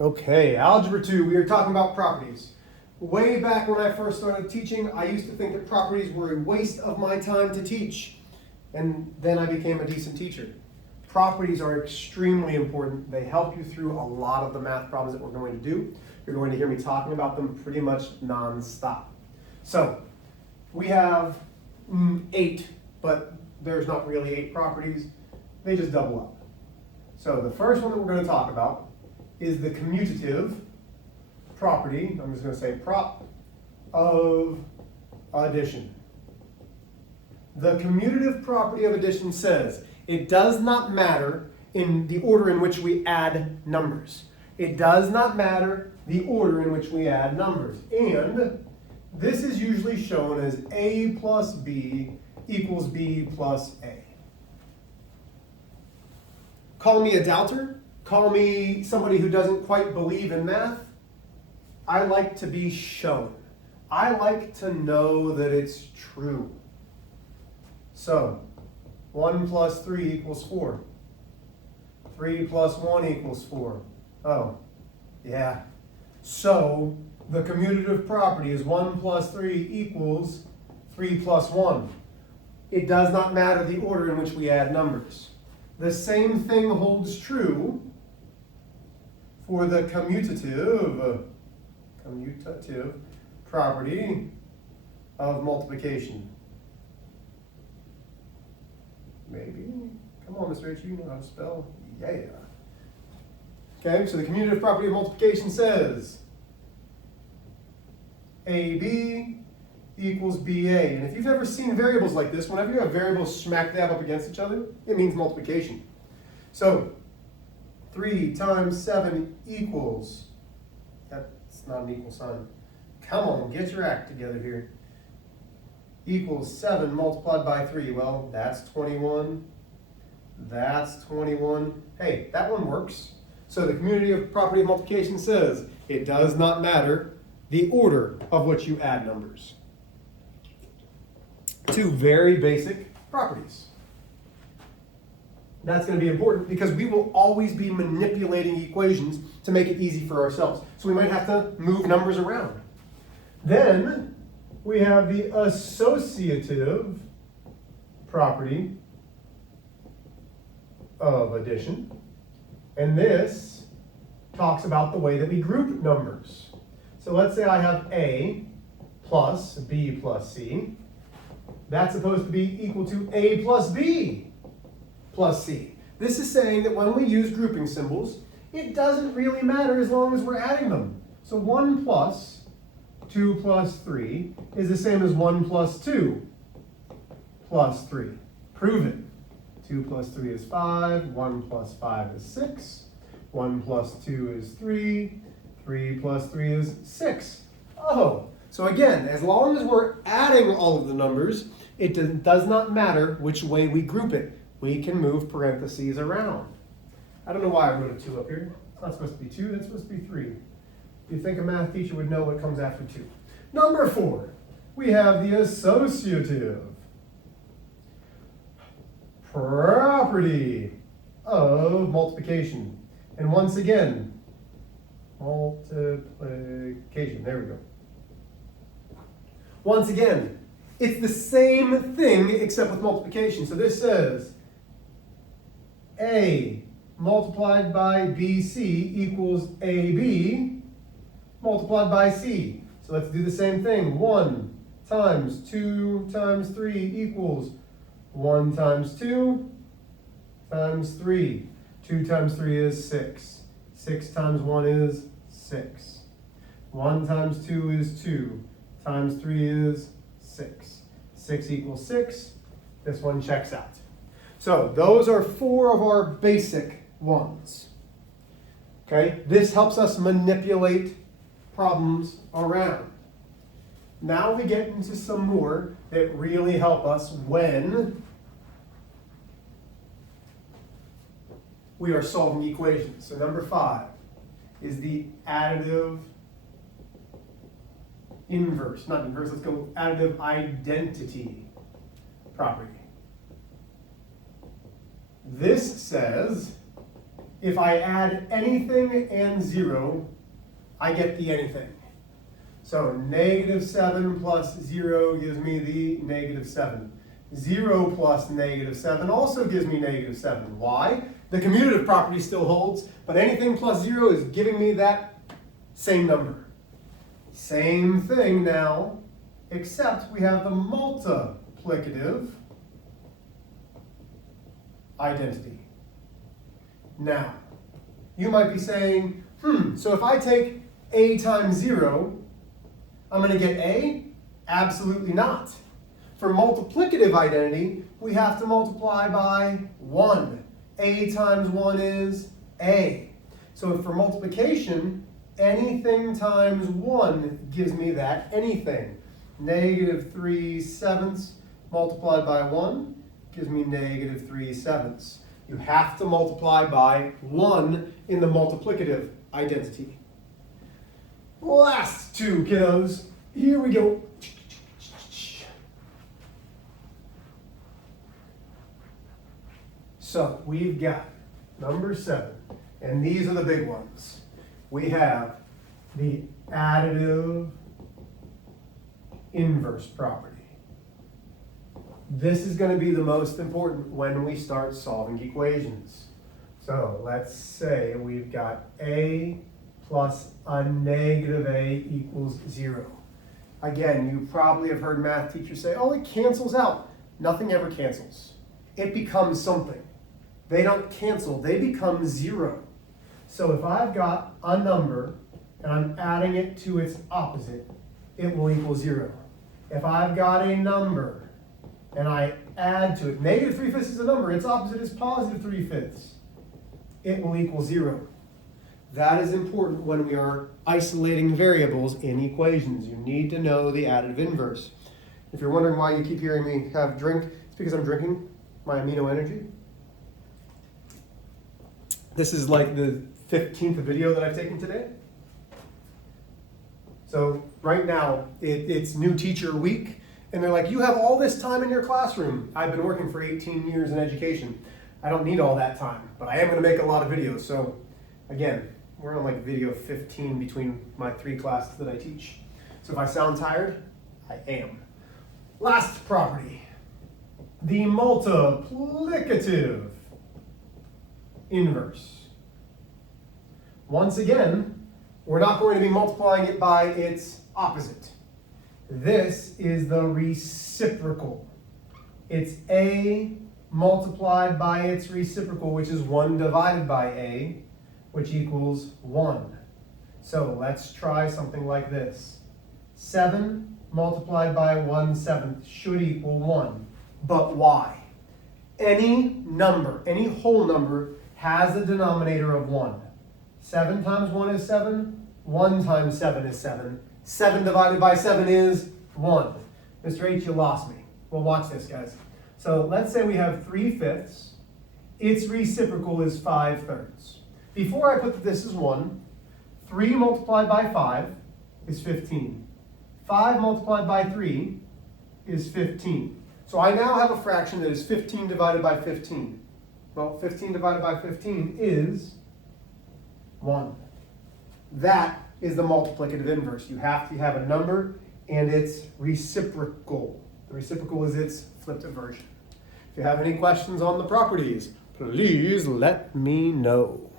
Okay, Algebra 2, we are talking about properties. Way back when I first started teaching, I used to think that properties were a waste of my time to teach. And then I became a decent teacher. Properties are extremely important. They help you through a lot of the math problems that we're going to do. You're going to hear me talking about them pretty much non-stop. So, we have 8, but there's not really 8 properties. They just double up. So the first one that we're going to talk about is the commutative property, I'm just going to say prop of addition. The commutative property of addition says it does not matter in the order in which we add numbers. It does not matter the order in which we add numbers. And this is usually shown as A plus B equals B plus A. Call me a doubter. Call me somebody who doesn't quite believe in math. I like to be shown. I like to know that it's true. So, 1 plus 3 equals 4. 3 plus 1 equals 4. Oh, yeah. So, the commutative property is 1 plus 3 equals 3 plus 1. It does not matter the order in which we add numbers. The same thing holds true for the commutative property of multiplication. Maybe. Come on, Mr. H, you know how to spell. Yeah. Okay, so the commutative property of multiplication says AB equals BA. And if you've ever seen variables like this, whenever you have variables smack dab up against each other, it means multiplication. So 3 times 7 equals, that's not an equal sign. Come on, get your act together here. Equals 7 multiplied by 3. Well, that's 21. That's 21. Hey, that one works. So the commutative property of multiplication says it does not matter the order of which you add numbers. 2 very basic properties. That's going to be important because we will always be manipulating equations to make it easy for ourselves. So we might have to move numbers around. Then we have the associative property of addition. And this talks about the way that we group numbers. So let's say I have A plus B plus C. That's supposed to be equal to A plus B plus C. This is saying that when we use grouping symbols, it doesn't really matter as long as we're adding them. So 1 plus 2 plus 3 is the same as 1 plus 2 plus 3. Prove it. 2 plus 3 is 5, 1 plus 5 is 6, 1 plus 2 is 3, 3 plus 3 is 6. Oh, so again, as long as we're adding all of the numbers, it does not matter which way we group it. We can move parentheses around. I don't know why I wrote a 2 up here. It's not supposed to be 2, it's supposed to be 3. You'd think a math teacher would know what comes after 2. Number 4, we have the associative property of multiplication. And once again, multiplication, there we go. Once again, it's the same thing except with multiplication. So this says A multiplied by BC equals AB multiplied by C. So let's do the same thing. 1 times 2 times 3 equals 1 times 2 times 3. 2 times 3 is 6. 6 times 1 is 6. 1 times 2 is 2. Times 3 is 6. 6 equals 6. This one checks out. So those are 4 of our basic ones. Okay, this helps us manipulate problems around. Now we get into some more that really help us when we are solving equations. So number 5 is the additive inverse, not inverse, let's go additive identity property. This says If I add anything and 0, I get the anything. So -7 plus 0 gives me the -7. 0 plus -7 also gives me -7. Why? The commutative property still holds, but anything plus 0 is giving me that same number. Same thing now, except we have the multiplicative identity. Now, you might be saying, so if I take a times 0, I'm going to get a? Absolutely not. For multiplicative identity, we have to multiply by 1. A times 1 is a. So for multiplication, anything times 1 gives me that anything. -3/7 multiplied by 1 gives me -3/7. You have to multiply by 1 in the multiplicative identity. Last two, kiddos. Here we go. So we've got number 7, and these are the big ones. We have the additive inverse property. This is going to be the most important when we start solving equations. So let's say we've got a plus a negative a equals 0. Again, you probably have heard math teachers say, oh, it cancels out. Nothing ever cancels. It becomes something. They don't cancel, they become 0. So if I've got a number and I'm adding it to its opposite, it will equal 0. If I've got a number and I add to it, -3/5 is a number, its opposite is +3/5. It will equal 0. That is important when we are isolating variables in equations. You need to know the additive inverse. If you're wondering why you keep hearing me have drink, it's because I'm drinking my amino energy. This is like the 15th video that I've taken today. So right now, it's new teacher week, and they're like, you have all this time in your classroom. I've been working for 18 years in education. I don't need all that time, but I am going to make a lot of videos. So again, we're on like video 15 between my 3 classes that I teach. So if I sound tired, I am. Last property, the multiplicative inverse. Once again, we're not going to be multiplying it by its opposite. This is the reciprocal. It's a multiplied by its reciprocal, which is 1 divided by a, which equals 1. So let's try something like this. 7 multiplied by 1/7 should equal 1. But why? Any number, any whole number, has a denominator of 1. 7 times 1 is 7. 1 times 7 is 7. 7 divided by 7 is 1. Mr. H, you lost me. Well, watch this, guys. So let's say we have 3/5. Its reciprocal is 5/3. Before I put that this is 1, 3 multiplied by 5 is 15. 5 multiplied by 3 is 15. So I now have a fraction that is 15 divided by 15. Well, 15 divided by 15 is 1. That is the multiplicative inverse. You have to have a number and its reciprocal. The reciprocal is its flipped version. If you have any questions on the properties, please let me know.